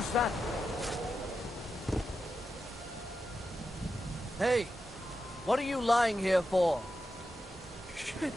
What's that? Hey, what are you lying here for? Shit.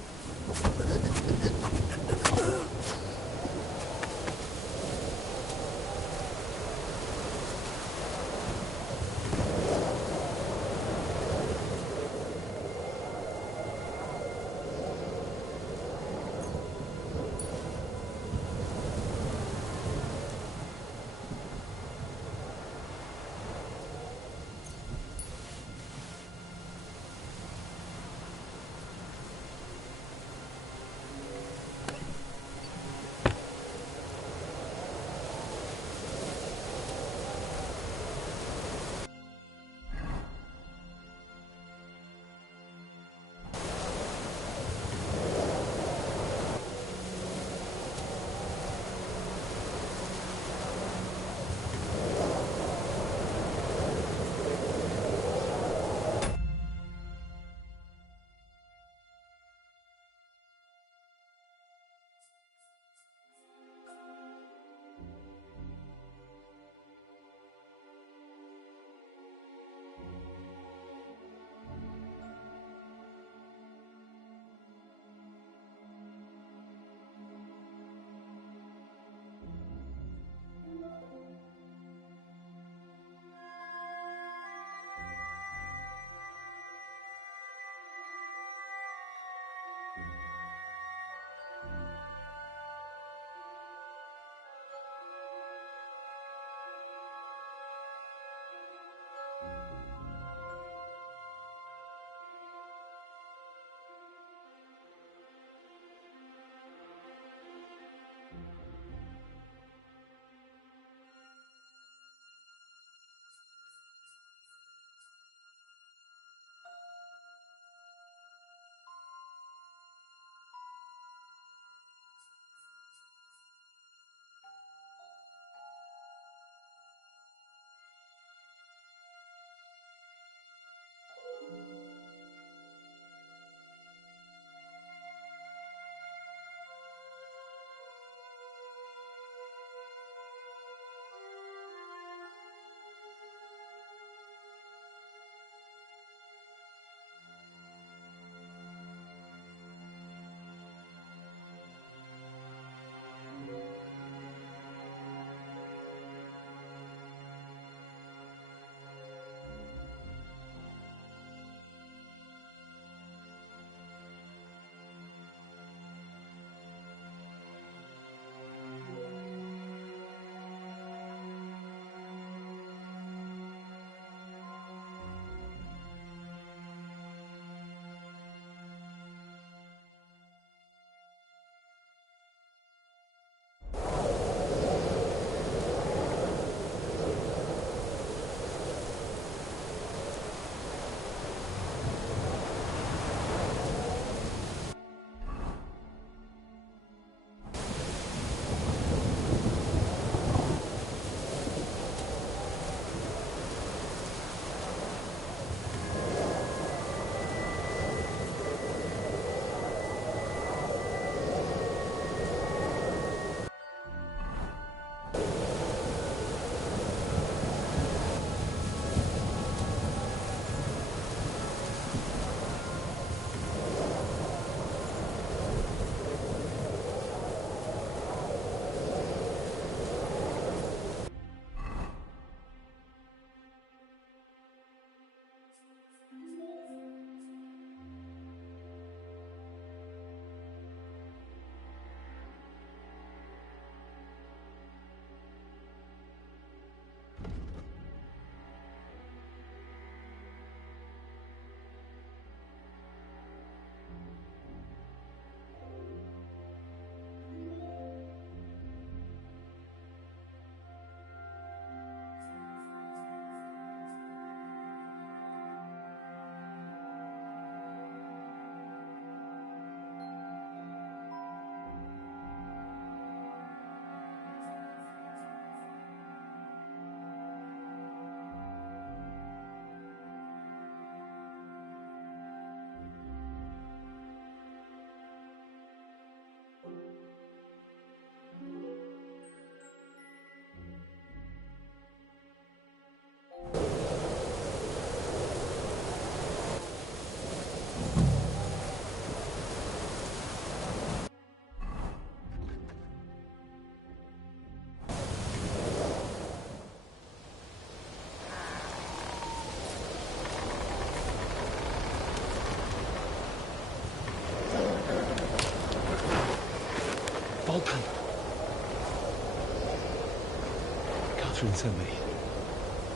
Katrin sent me.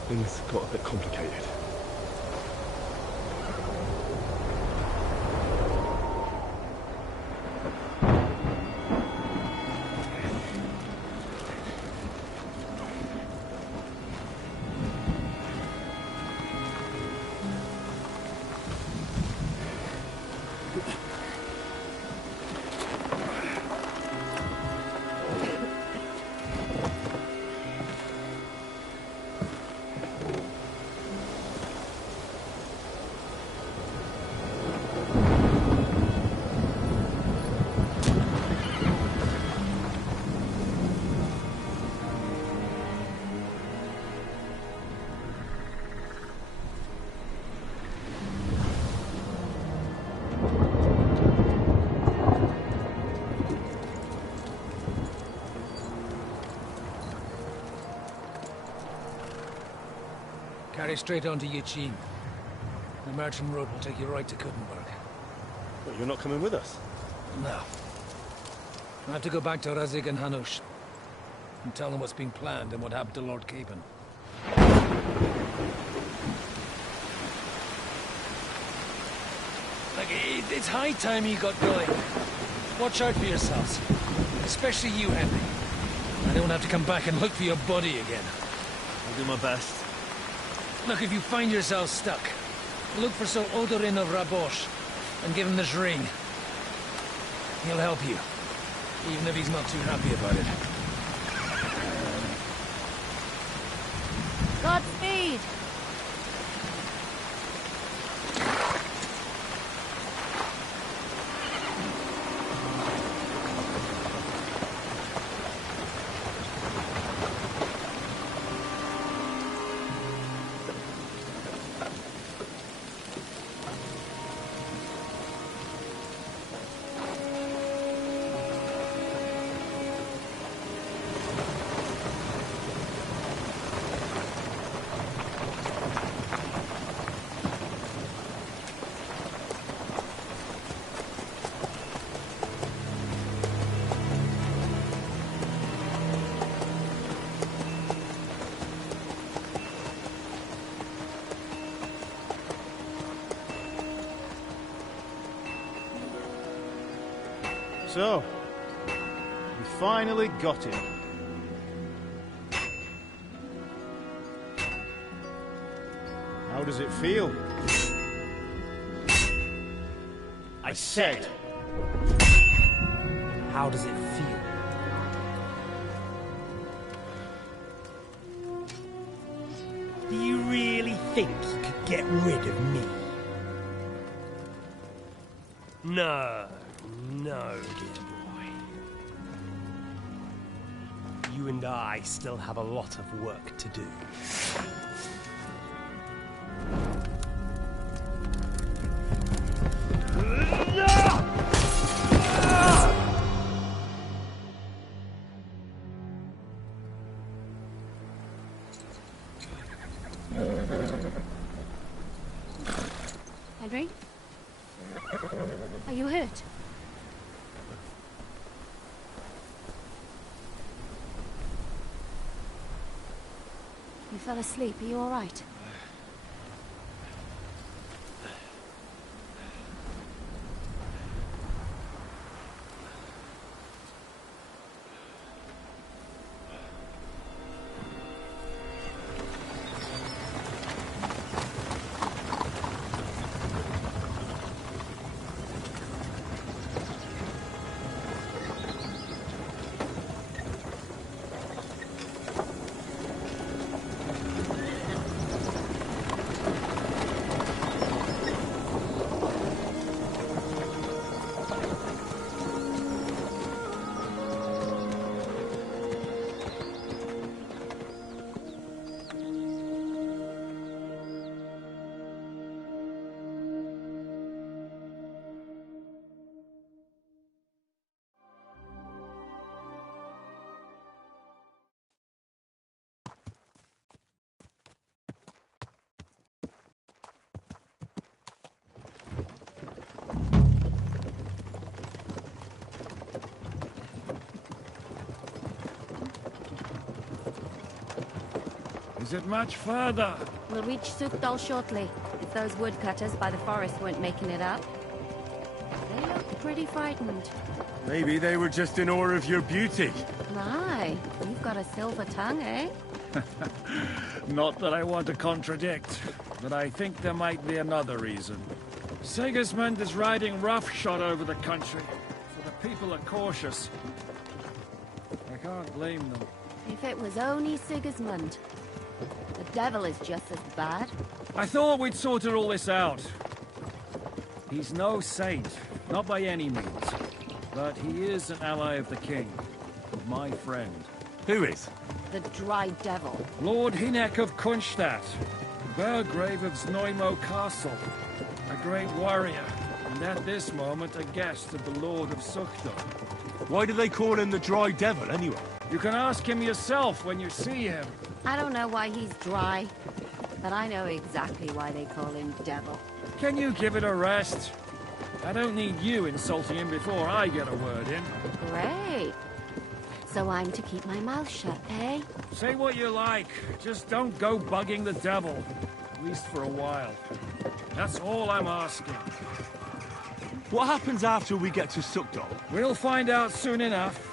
Things got a bit complicated. Carry straight on to Yichin. The Merchant Road will take you right to Kuttenberg. But you're not coming with us? No. I have to go back to Razik and Hanush and tell them what's being planned and what happened to Lord Capen. It's high time you got going. Watch out for yourselves. Especially you, Henry. I don't have to come back and look for your body again. I'll do my best. Look, if you find yourself stuck, look for Sir Odorin of Rabosh and give him this ring. He'll help you, even if he's not too happy about it. Godspeed! So, we finally got him. How does it feel? I said, how does it feel? Do you really think you could get rid of me? No, dear boy. You and I still have a lot of work to do. Henry? Are you hurt? You fell asleep. Are you all right? Is it much further? We'll reach Sukdal shortly, if those woodcutters by the forest weren't making it up. They look pretty frightened. Maybe they were just in awe of your beauty. My, you've got a silver tongue, eh? Not that I want to contradict, but I think there might be another reason. Sigismund is riding roughshod over the country, so the people are cautious. I can't blame them. If it was only Sigismund. The devil is just as bad. I thought we'd sorted all this out. He's no saint, not by any means. But he is an ally of the king. My friend. Who is? The Dry Devil. Lord Hynek of Kunstadt, Burgrave of Znojmo Castle. A great warrior, and at this moment a guest of the Lord of Sukhdal. Why do they call him the Dry Devil, anyway? You can ask him yourself when you see him. I don't know why he's dry, but I know exactly why they call him Devil. Can you give it a rest? I don't need you insulting him before I get a word in. Great. So I'm to keep my mouth shut, eh? Say what you like, just don't go bugging the devil. At least for a while. That's all I'm asking. What happens after we get to Sukdal? We'll find out soon enough.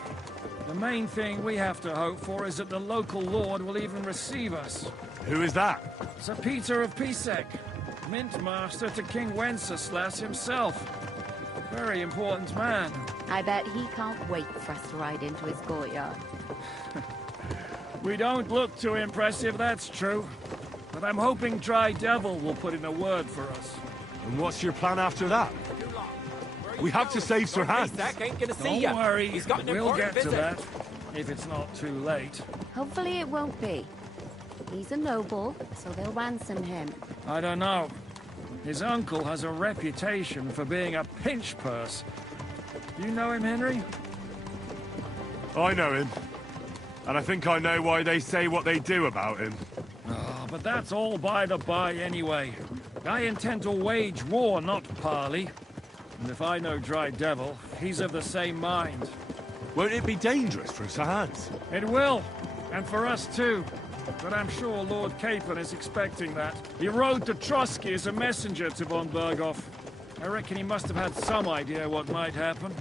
The main thing we have to hope for is that the local lord will even receive us. Who is that? Sir Peter of Pisek, Mint Master to King Wenceslas himself. A very important man. I bet he can't wait for us to ride into his courtyard. We don't look too impressive, that's true. But I'm hoping Dry Devil will put in a word for us. And what's your plan after that? We have to save Sir Hans. Don't worry, we'll get to that. If it's not too late. Hopefully it won't be. He's a noble, so they'll ransom him. I don't know. His uncle has a reputation for being a pinch purse. You know him, Henry? I know him. And I think I know why they say what they do about him. Oh, but that's all by the by anyway. I intend to wage war, not parley. And if I know Dry Devil, he's of the same mind. Won't it be dangerous for Sir Hans? It will, and for us too. But I'm sure Lord Capon is expecting that. He rode to Trotsky as a messenger to von Berghoff. I reckon he must have had some idea what might happen.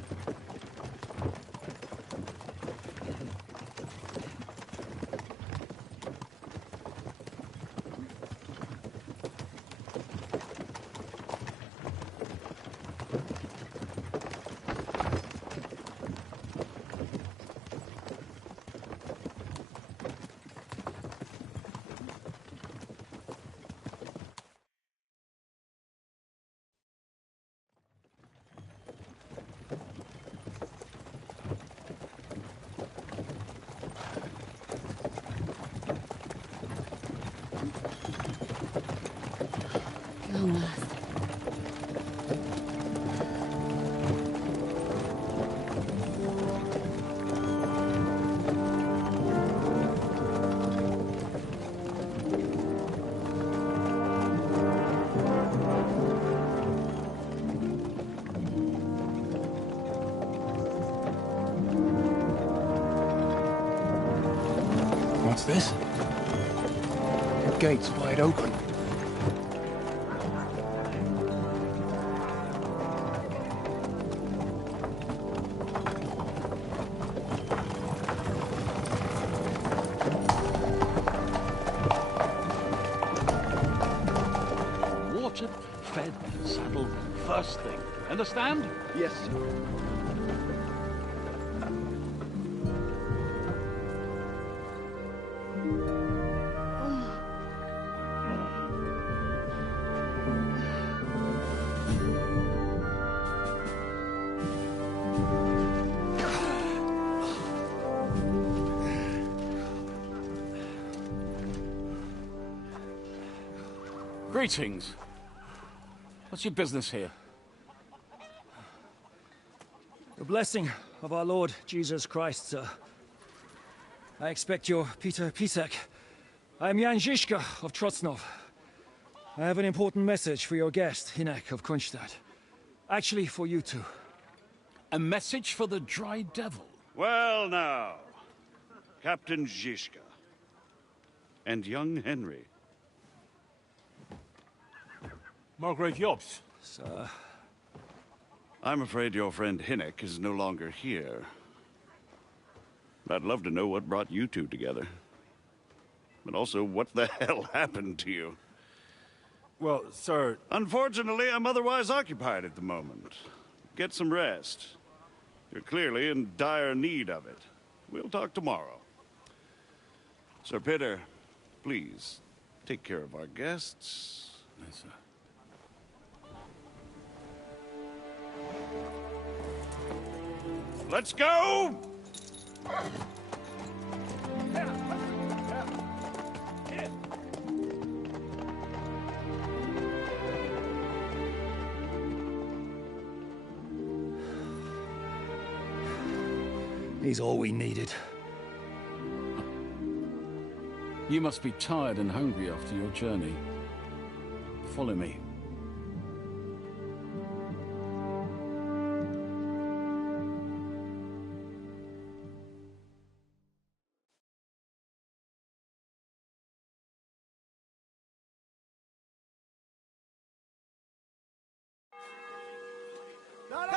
What's this? The gate's wide open. Watered, fed, saddled, first thing. Understand? Yes, sir. Greetings. What's your business here? The blessing of our Lord Jesus Christ, sir. I expect you're Peter Pisek. I am Jan Žižka of Trocnov. I have an important message for your guest, Hynek of Kunstadt. Actually, for you two. A message for the Dry Devil? Well now, Captain Žižka. and young Henry. Margrave Jobst. Sir. I'm afraid your friend Hinnock is no longer here. I'd love to know what brought you two together. But also, what the hell happened to you? Well, sir... Unfortunately, I'm otherwise occupied at the moment. Get some rest. You're clearly in dire need of it. We'll talk tomorrow. Sir Peter, please, take care of our guests. Yes, sir. Let's go! He's all we needed. You must be tired and hungry after your journey. Follow me.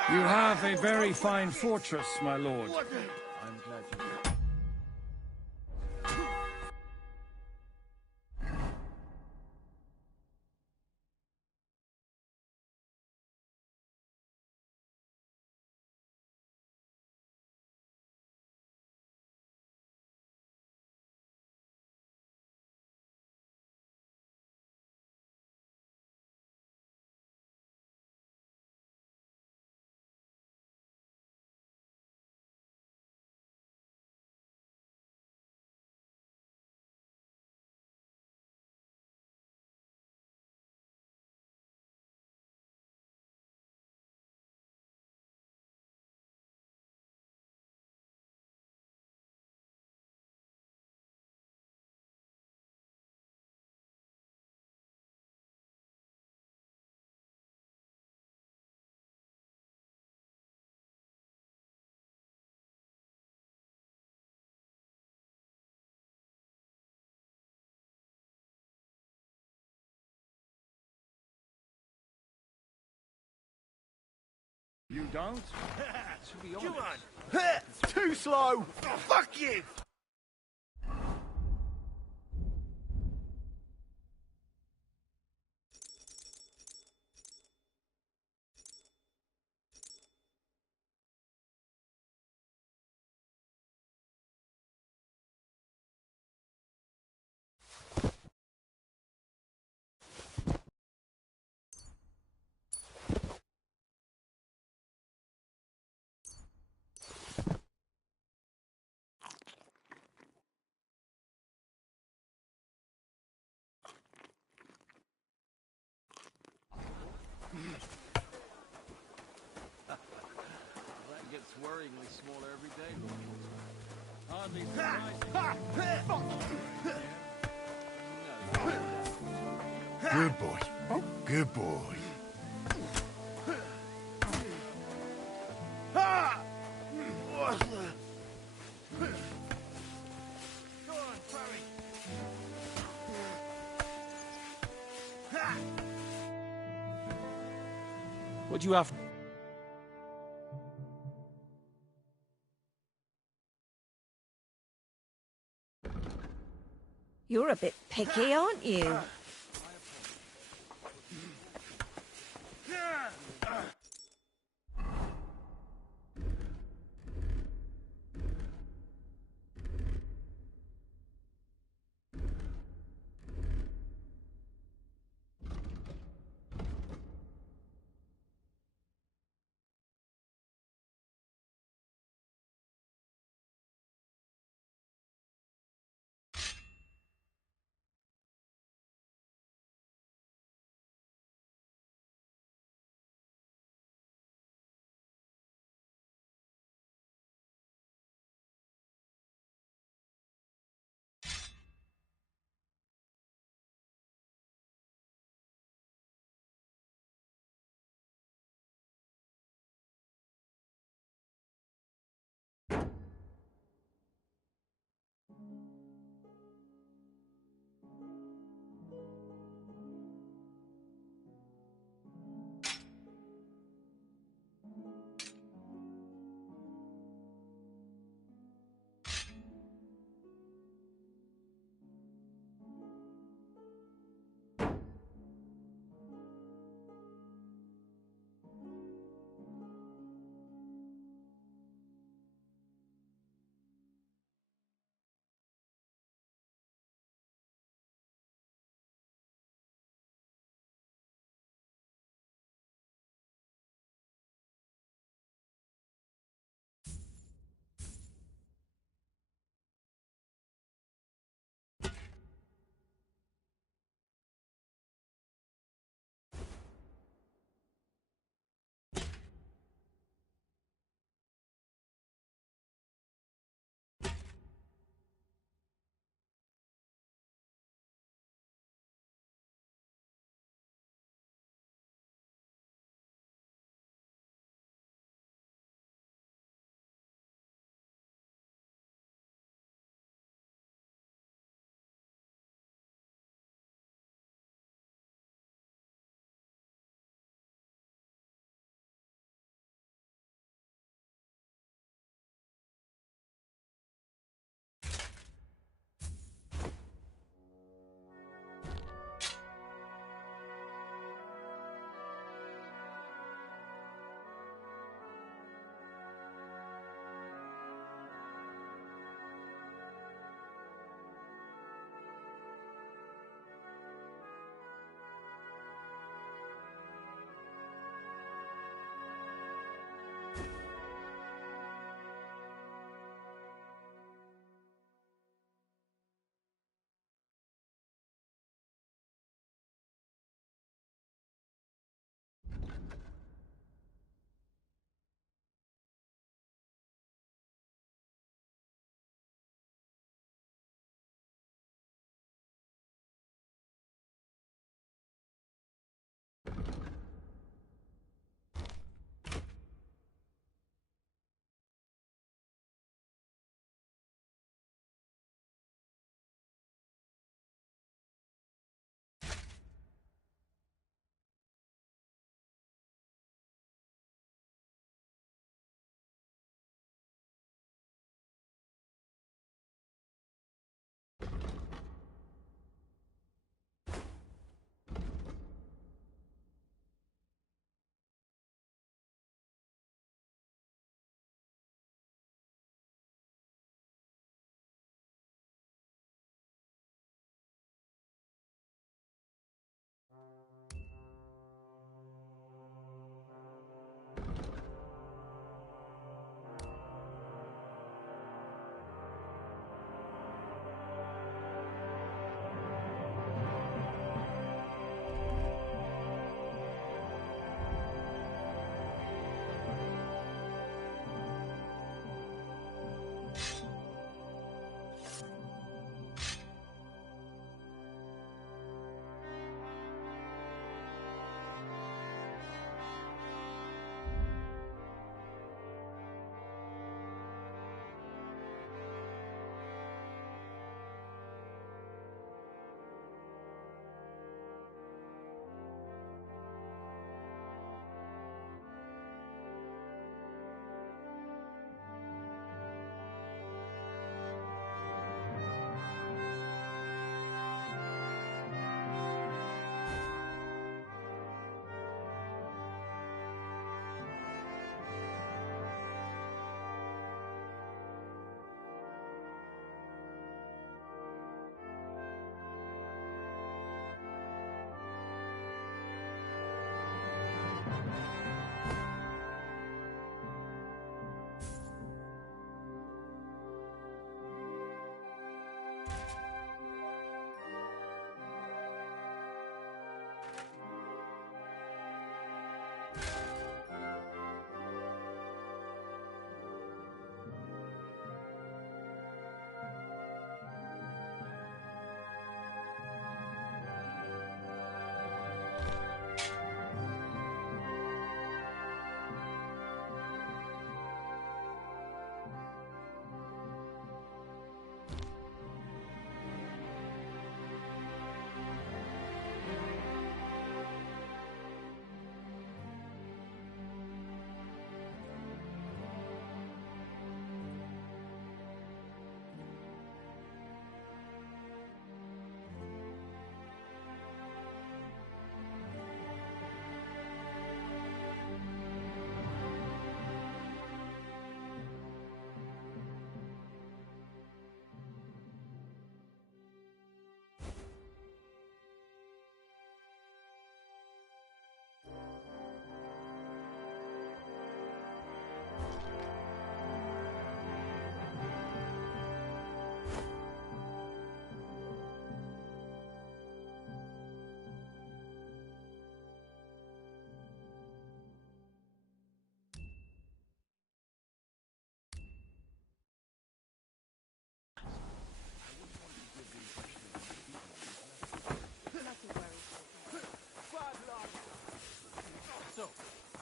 You have a very fine fortress, my lord. I'm glad you did. You don't? Come on! Too slow! Fuck you! That gets worryingly smaller every day, Lord. Hardly surprising. Good boy. Good boy. What do you have? You're a bit picky, aren't you?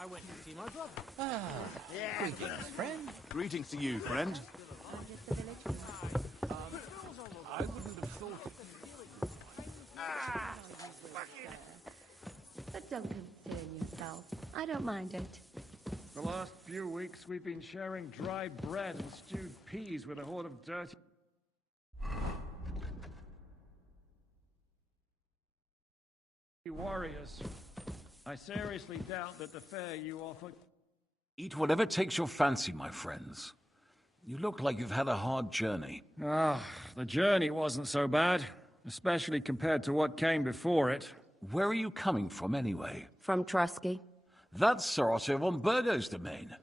I went to see my brother. Greetings, friend. Greetings to you, friend. I wouldn't have thought But don't concern yourself. I don't mind it. The last few weeks we've been sharing dry bread and stewed peas with a horde of dirty warriors. I seriously doubt that the fare you offer... Eat whatever takes your fancy, my friends. You look like you've had a hard journey. The journey wasn't so bad, especially compared to what came before it. Where are you coming from, anyway? From Trusky. That's Sir Otto von Burgo's domain.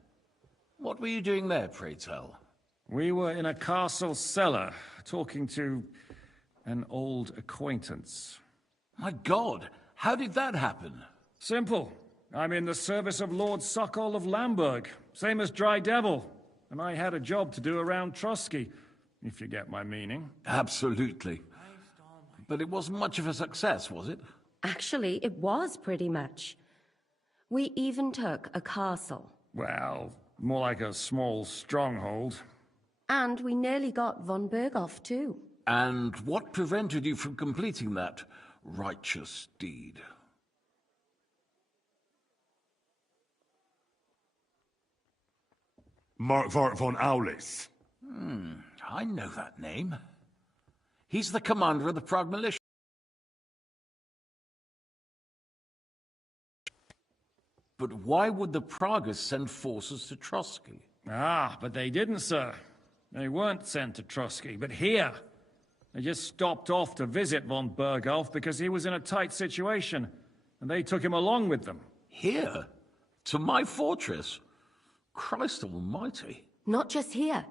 What were you doing there, pray tell? We were in a castle cellar, talking to an old acquaintance. My God, how did that happen? Simple. I'm in the service of Lord Sokol of Lamberg, same as Dry Devil, and I had a job to do around Trusky, if you get my meaning. Absolutely. But it wasn't much of a success, was it? Actually, it was pretty much. We even took a castle. Well, more like a small stronghold. And we nearly got von Berghoff, too. And what prevented you from completing that righteous deed? Markvart von Aulis. I know that name. He's the commander of the Prague militia. But why would the Praguers send forces to Trusky? But they didn't, sir. They weren't sent to Trusky, but here. They just stopped off to visit von Berghoff because he was in a tight situation, and they took him along with them. Here? To my fortress? Christ almighty. Not just here,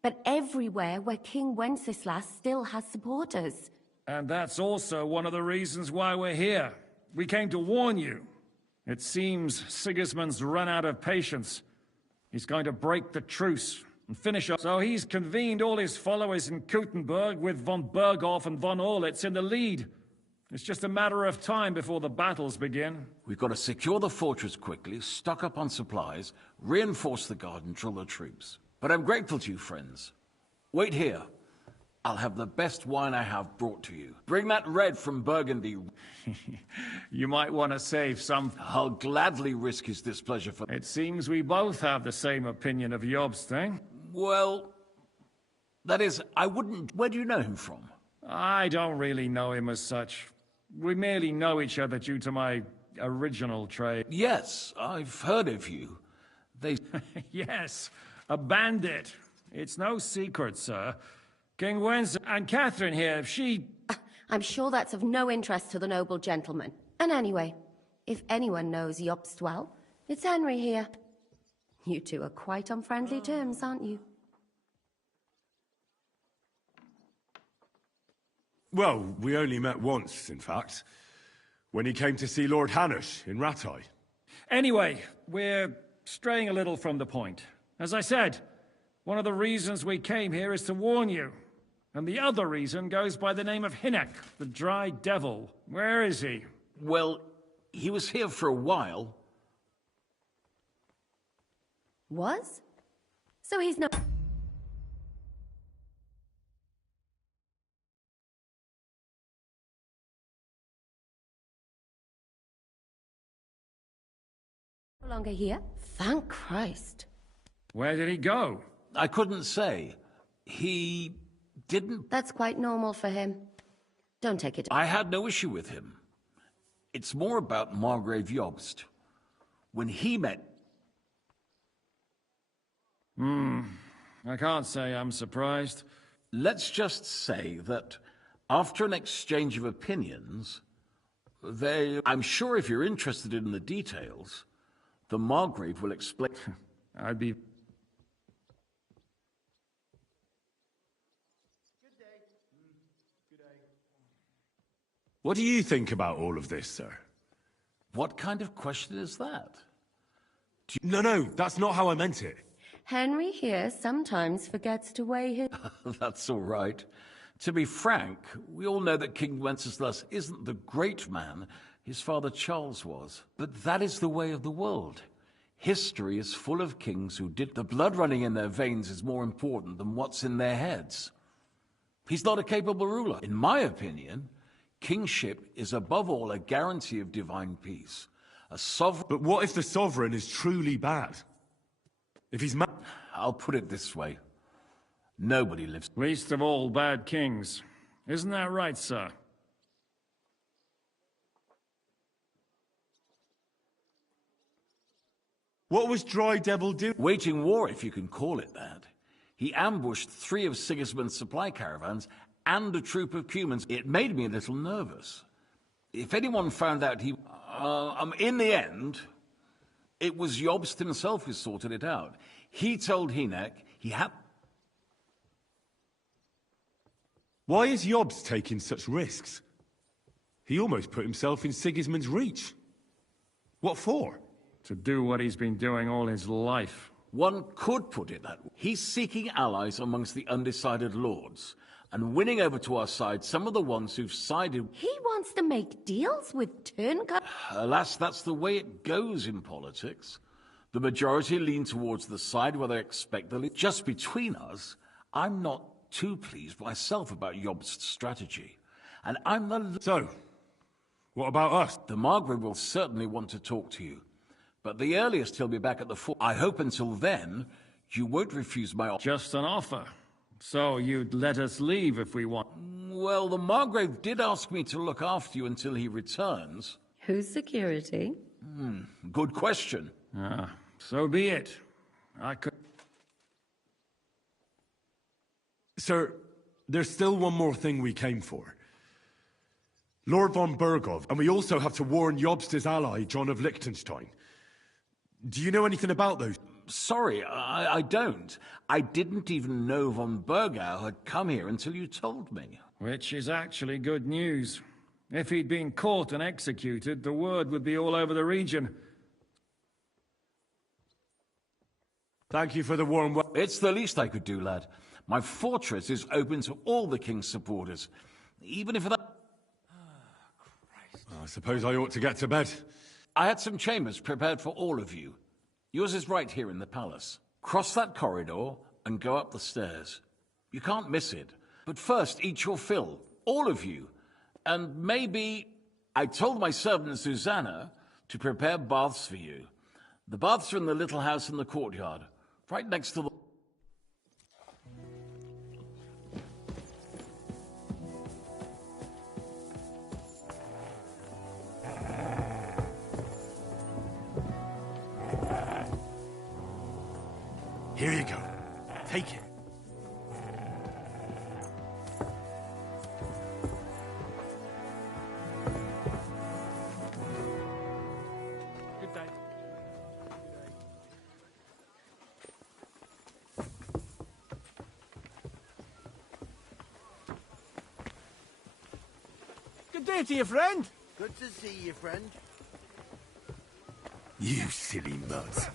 but everywhere where King Wenceslas still has supporters. And that's also one of the reasons why we're here. We came to warn you. It seems Sigismund's run out of patience. He's going to break the truce and finish up. So he's convened all his followers in Kuttenberg with von Berghoff and von Orlitz in the lead. It's just a matter of time before the battles begin. We've got to secure the fortress quickly, stock up on supplies, reinforce the guard and drill the troops. But I'm grateful to you, friends. Wait here. I'll have the best wine I have brought to you. Bring that red from Burgundy. You might want to save some. I'll gladly risk his displeasure for... It seems we both have the same opinion of Jobst, eh? Well, that is, I wouldn't... Where do you know him from? I don't really know him as such. We merely know each other due to my original trade. Yes, I've heard of you. They... Yes, a bandit. It's no secret, sir. King Wenz and Catherine here, she... I'm sure that's of no interest to the noble gentleman. And anyway, if anyone knows Jobst well, it's Henry here. You two are quite on friendly terms, aren't you? Well, we only met once, in fact. When he came to see Lord Hanush in Rattay. Anyway, we're straying a little from the point. As I said, one of the reasons we came here is to warn you. And the other reason goes by the name of Hynek, the Dry Devil. Where is he? Well, he was here for a while. Was? So he's no longer here? Thank Christ. Where did he go? I couldn't say. He didn't... That's quite normal for him. Don't take it... I had no issue with him. It's more about Margrave Jobst. When he met... I can't say I'm surprised. Let's just say that after an exchange of opinions, I'm sure if you're interested in the details, the Margrave will explain... I'd be... What do you think about all of this, sir? What kind of question is that? No, that's not how I meant it. Henry here sometimes forgets to weigh his... That's all right. To be frank, we all know that King Wenceslas isn't the great man his father Charles was. But that is the way of the world. History is full of kings who did. The blood running in their veins is more important than what's in their heads. He's not a capable ruler. In my opinion, kingship is above all a guarantee of divine peace. A sovereign... But what if the sovereign is truly bad? If he's mad? I'll put it this way. Nobody lives... Least of all bad kings. Isn't that right, sir? What was Dry Devil doing? Waging war, if you can call it that. He ambushed 3 of Sigismund's supply caravans and a troop of Cumans. It made me a little nervous. If anyone found out he... in the end, it was Jobst himself who sorted it out. He told Hynek he had... Why is Jobst taking such risks? He almost put himself in Sigismund's reach. What for? To do what he's been doing all his life. One could put it that way. He's seeking allies amongst the undecided lords, and winning over to our side some of the ones who've sided... He wants to make deals with turncoats. Alas, that's the way it goes in politics. The majority lean towards the side where they expect the lead. Just between us, I'm not too pleased myself about Jobst's strategy. And I'm the... So, what about us? The Margrave will certainly want to talk to you. But the earliest he'll be back at the fort. I hope until then, you won't refuse my offer. Just an offer. So you'd let us leave if we want. Well, the Margrave did ask me to look after you until he returns. Who's security? Good question. So be it. I could... Sir, there's still one more thing we came for. Lord von Bergov, and we also have to warn Jobst's ally, John of Liechtenstein. Do you know anything about those? Sorry, I don't. I didn't even know von Bergau had come here until you told me. Which is actually good news. If he'd been caught and executed, the word would be all over the region. Thank you for the warm welcome. It's the least I could do, lad. My fortress is open to all the king's supporters, even if that... I suppose I ought to get to bed. I had some chambers prepared for all of you. Yours is right here in the palace. Cross that corridor and go up the stairs. You can't miss it. But first, eat your fill. All of you. And maybe... I told my servant Susanna to prepare baths for you. The baths are in the little house in the courtyard, right next to the... Here you go. Take it. Good day. Good day to you, friend. Good to see you, friend. You silly mutt.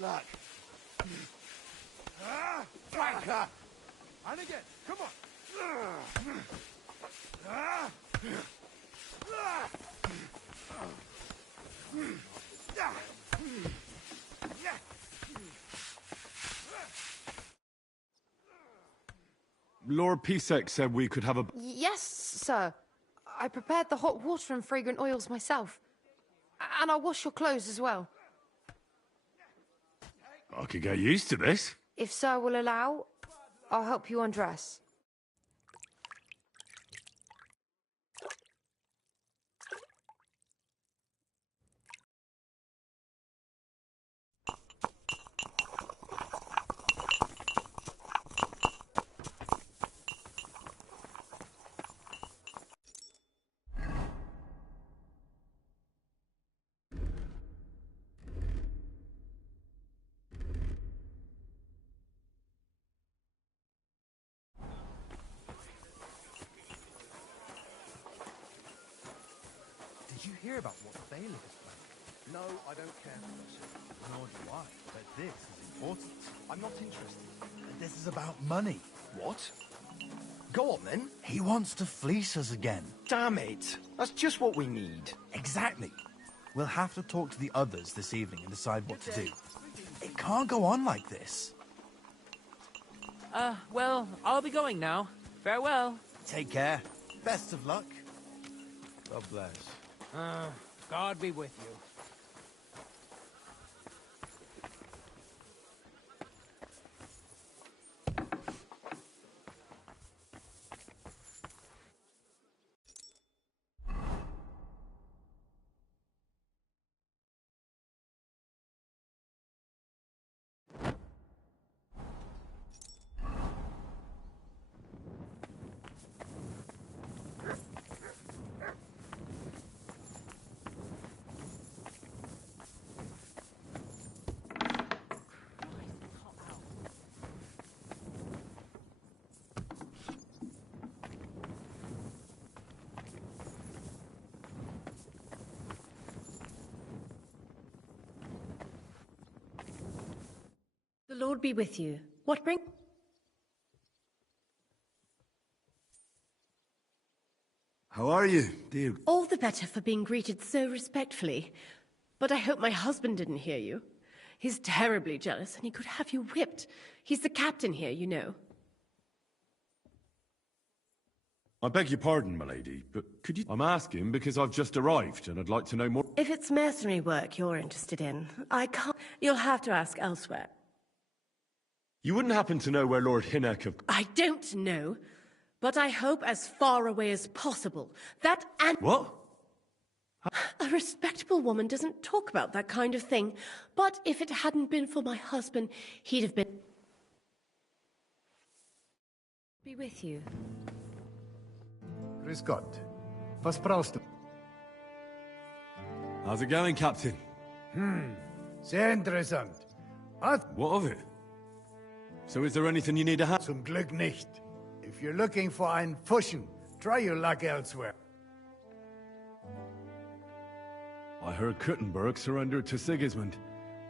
Luck. Flanker! And again, come on! Lord Pisek said we could have a... Yes, sir. I prepared the hot water and fragrant oils myself. And I'll wash your clothes as well. I could get used to this. If sir will allow, I'll help you undress. Did you hear about what Bailey has planned? No, I don't care for this. Nor do I. But this is important. I'm not interested. This is about money. What? Go on, then. He wants to fleece us again. Damn it. That's just what we need. Exactly. We'll have to talk to the others this evening and decide what to do. It can't go on like this. Well, I'll be going now. Farewell. Take care. Best of luck. God bless. God be with you. The Lord be with you. What bring... How are you, dear? All the better for being greeted so respectfully. But I hope my husband didn't hear you. He's terribly jealous, and he could have you whipped. He's the captain here, you know. I beg your pardon, milady, but could you... I'm asking because I've just arrived, and I'd like to know more... If it's mercenary work you're interested in, I can't... You'll have to ask elsewhere. You wouldn't happen to know where Lord Hinnock of... I don't know, but I hope as far away as possible. That and... What? A respectable woman doesn't talk about that kind of thing, but if it hadn't been for my husband, he'd have been... Be with you. Grüß Gott. Was brauchst du? How's it going, Captain? Sehr interessant. What of it? So is there anything you need to have? Zum Glück nicht. If you're looking for einen Pfuschen, try your luck elsewhere. I heard Kuttenberg surrendered to Sigismund,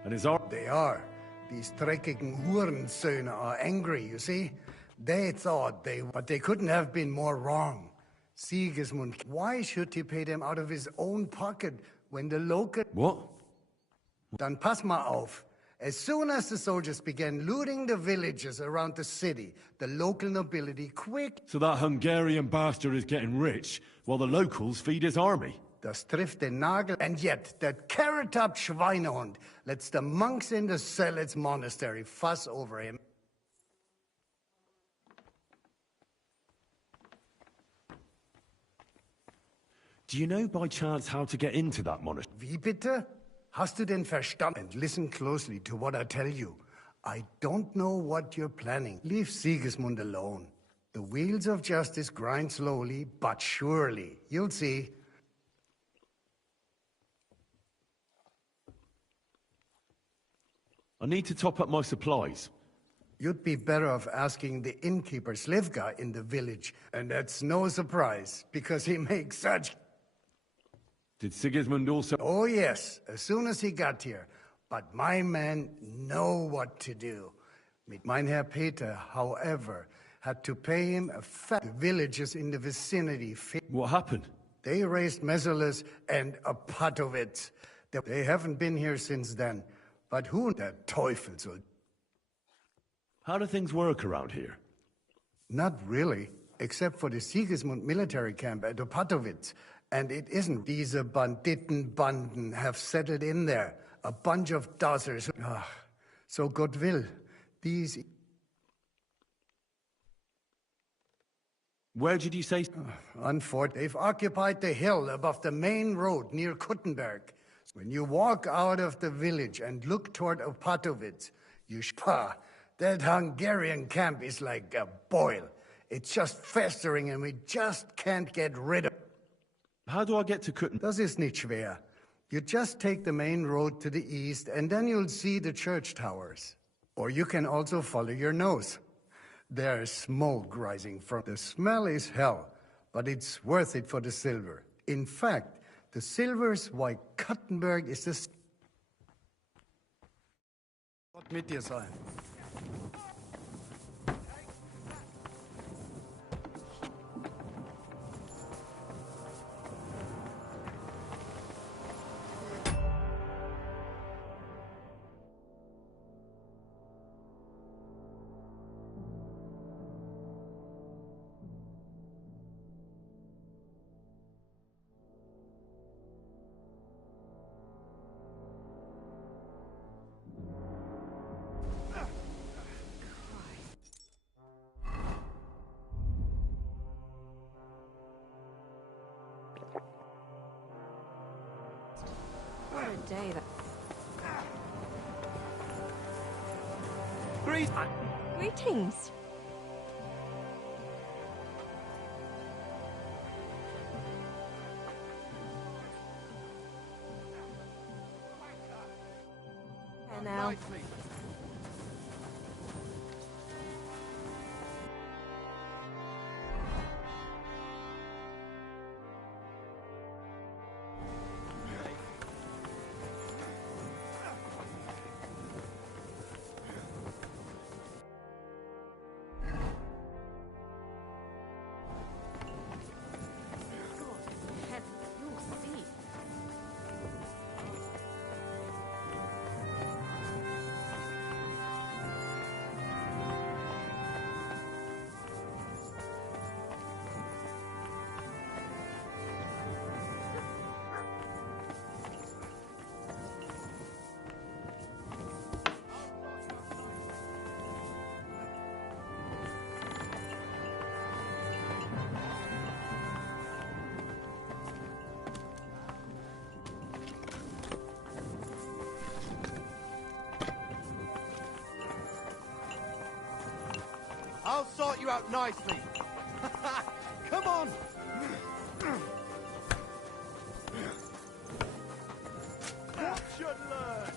and his army... They are. These dreckigen Hurensöhne are angry, you see? They thought but they couldn't have been more wrong. Sigismund, why should he pay them out of his own pocket when the local... What? Dann pass mal auf. As soon as the soldiers began looting the villages around the city, the local nobility quick... So that Hungarian bastard is getting rich, while the locals feed his army? Das trifft den Nagel. And yet, that carrot-top Schweinehund lets the monks in the Zealots monastery fuss over him. Do you know by chance how to get into that monastery? Wie bitte? Hast du denn verstanden? And listen closely to what I tell you. I don't know what you're planning. Leave Sigismund alone. The wheels of justice grind slowly, but surely. You'll see. I need to top up my supplies. You'd be better off asking the innkeeper Slivka in the village. And that's no surprise, because he makes such... Did Sigismund also... Oh yes, as soon as he got here. But my men know what to do. Mein Herr Peter, however, had to pay him a fat... The villagers in the vicinity... What happened? They raised Messalus and Opatovitz. They haven't been here since then. But who der Teufel soll... How do things work around here? Not really, except for the Sigismund military camp at Opatovitz. And it isn't. Diese Banditenbanden have settled in there. A bunch of dossers. So God will. These... Where did you say... Unfortunately, they've occupied the hill above the main road near Kuttenberg. When you walk out of the village and look toward Opatovitz, that Hungarian camp is like a boil. It's just festering and we just can't get rid of it. How do I get to Kuttenberg? Das ist nicht schwer. You just take the main road to the east and then you'll see the church towers. Or you can also follow your nose. There's smoke rising from... The smell is hell, but it's worth it for the silver. In fact, The silver's why Kuttenberg is the... Gott mit dir sein. What a day that... Greetings. And now. I'll sort you out nicely. Come on! What should learn?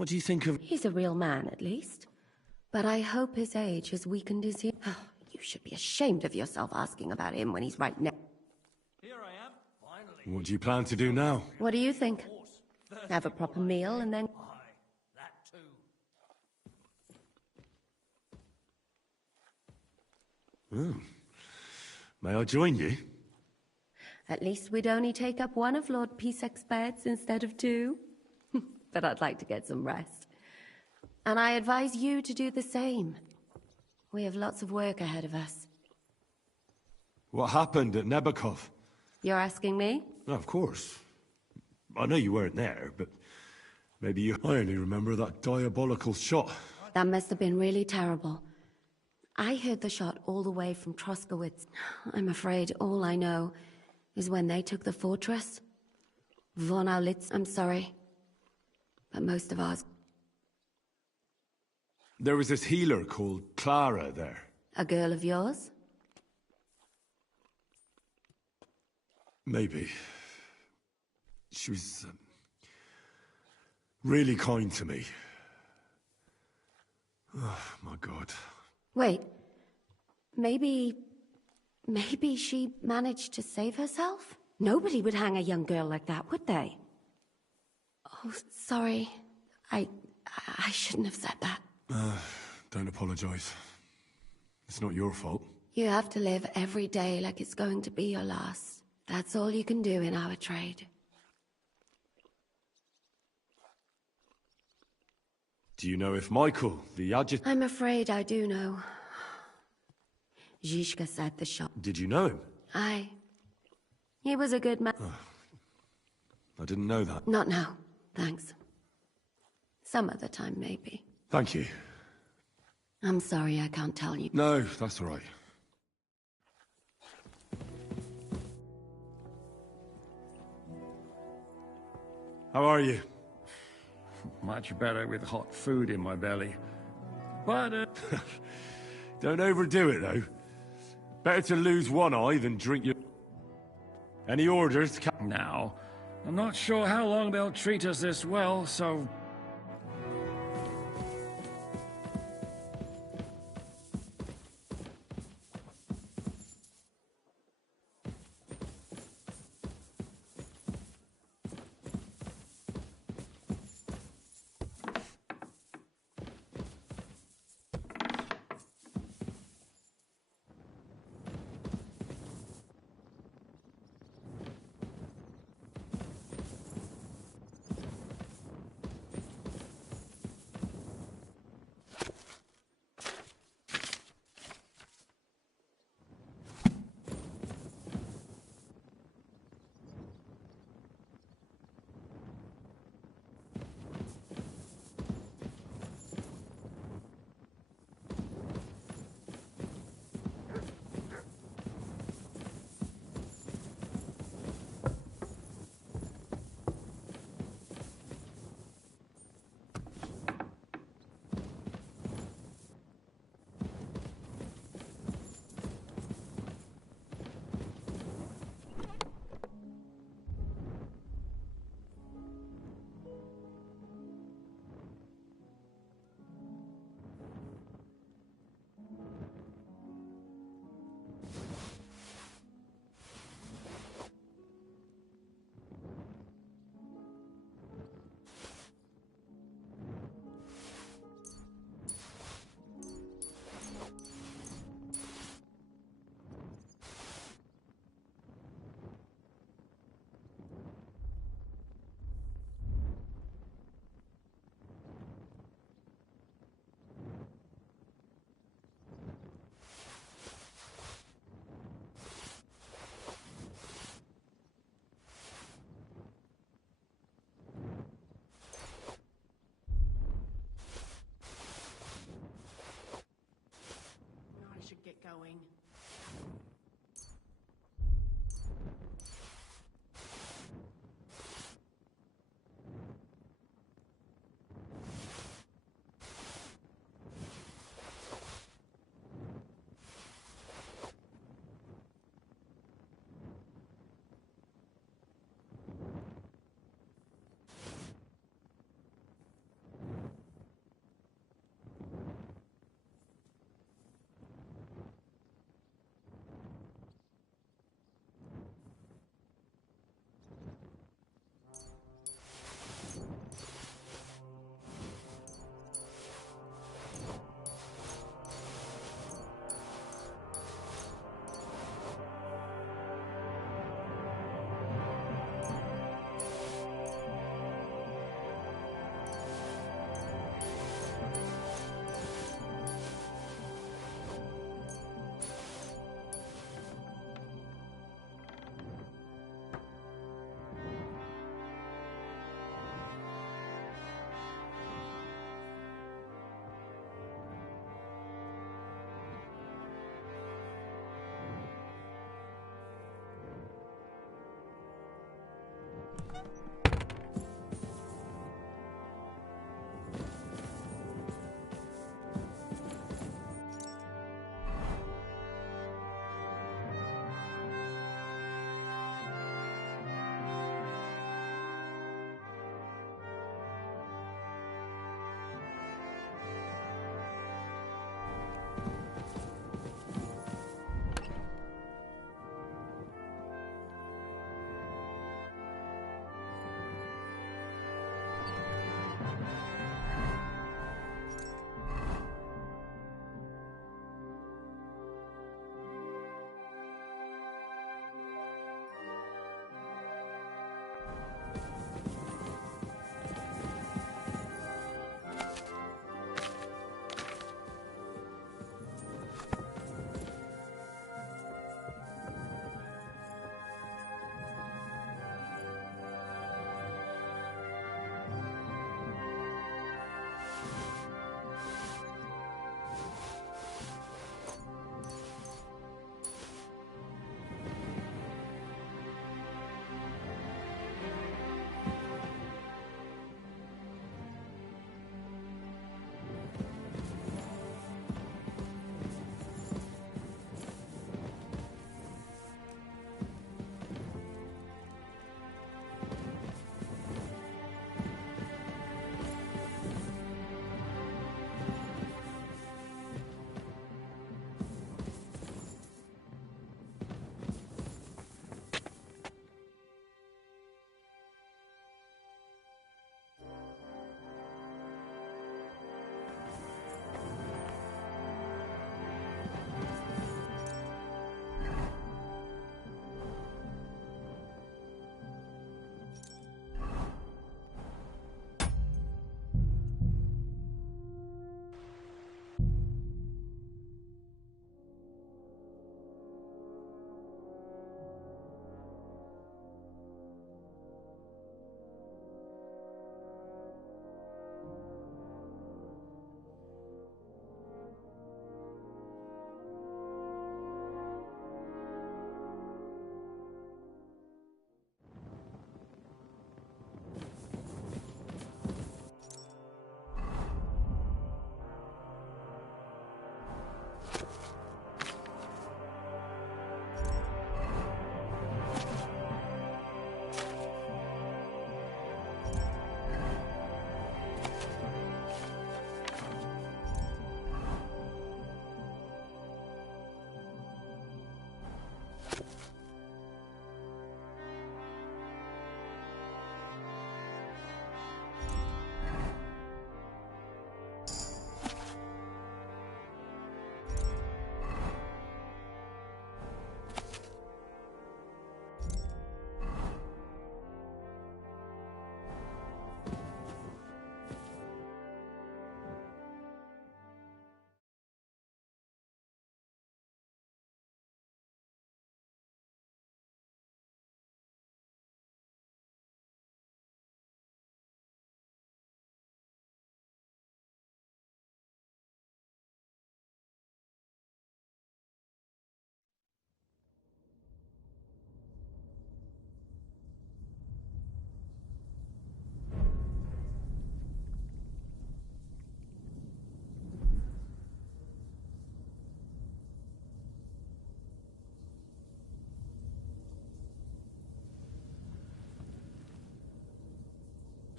What do you think of... He's a real man, at least. But I hope his age has weakened his... You should be ashamed of yourself asking about him when he's right next. What do you plan to do now? What do you think? Have a proper meal and then... Oh. May I join you? At least we'd only take up one of Lord Pisek's beds instead of two. But I'd like to get some rest. And I advise you to do the same. We have lots of work ahead of us. What happened at Nebakov? You're asking me? Oh, of course. I know you weren't there, but maybe you... I only remember that diabolical shot. That must have been really terrible. I heard the shot all the way from Troskowitz. I'm afraid all I know is when they took the fortress. Von Aulitz, I'm sorry. But most of ours... There was this healer called Clara there. A girl of yours? Maybe. She was... really kind to me. Oh, my God. Wait. Maybe she managed to save herself? Nobody would hang a young girl like that, would they? Oh, sorry. I shouldn't have said that. Don't apologize. It's not your fault. You have to live every day like it's going to be your last. That's all you can do in our trade. Do you know if Michael, the adjutant... I'm afraid I do know. Zhishka said the shot. Did you know him? Aye. He was a good man. I didn't know that. Not now, thanks. Some other time, maybe. Thank you. I'm sorry I can't tell you. No, that's all right. How are you? Much better with hot food in my belly. But, Don't overdo it, though. Better to lose one eye than drink your... Any orders? Now, I'm not sure how long they'll treat us this well, so... Get going.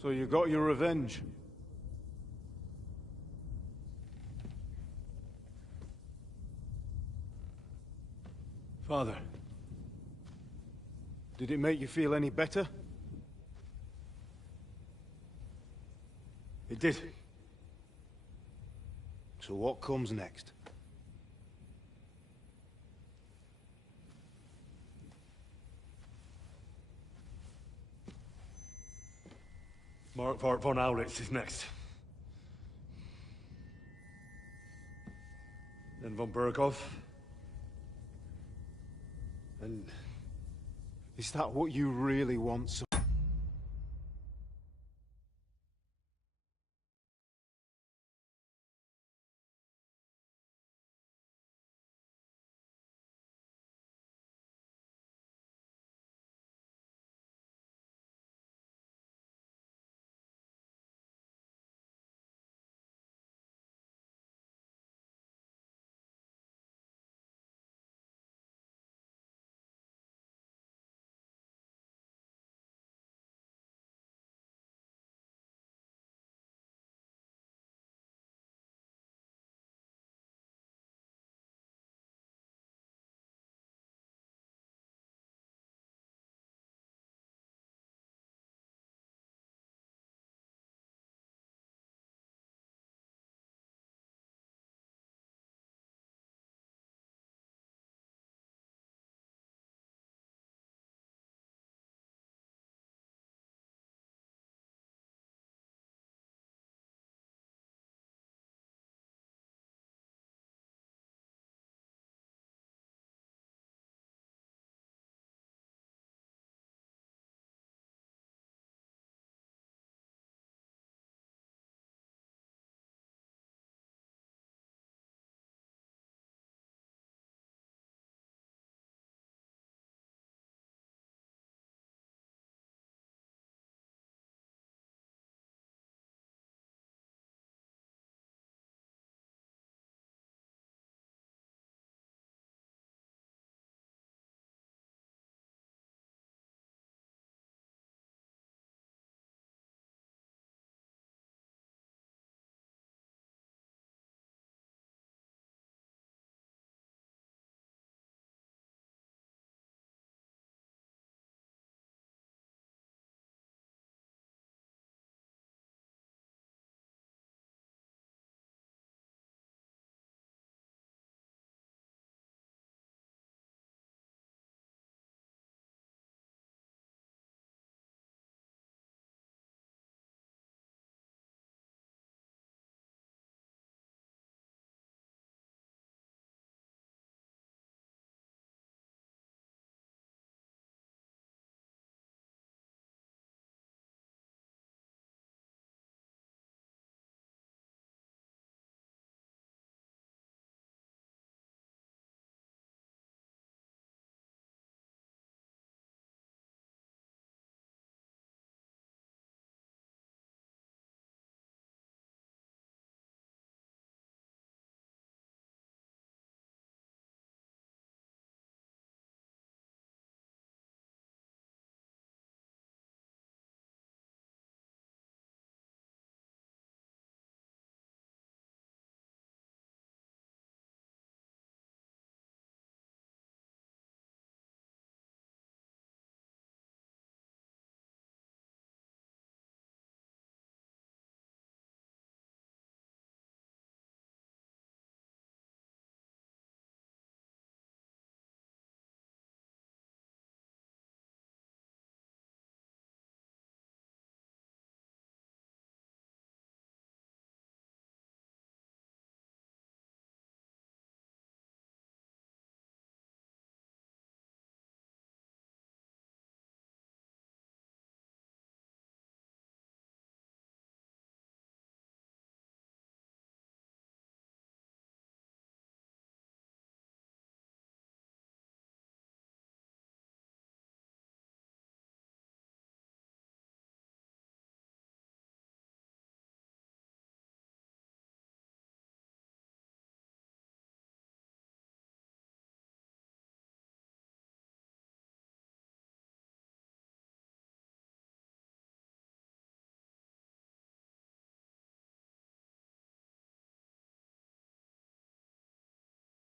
So you got your revenge? Father, did it make you feel any better? It did. So what comes next? Mark von Aulitz is next. Then von Berghoff. And is that what you really want,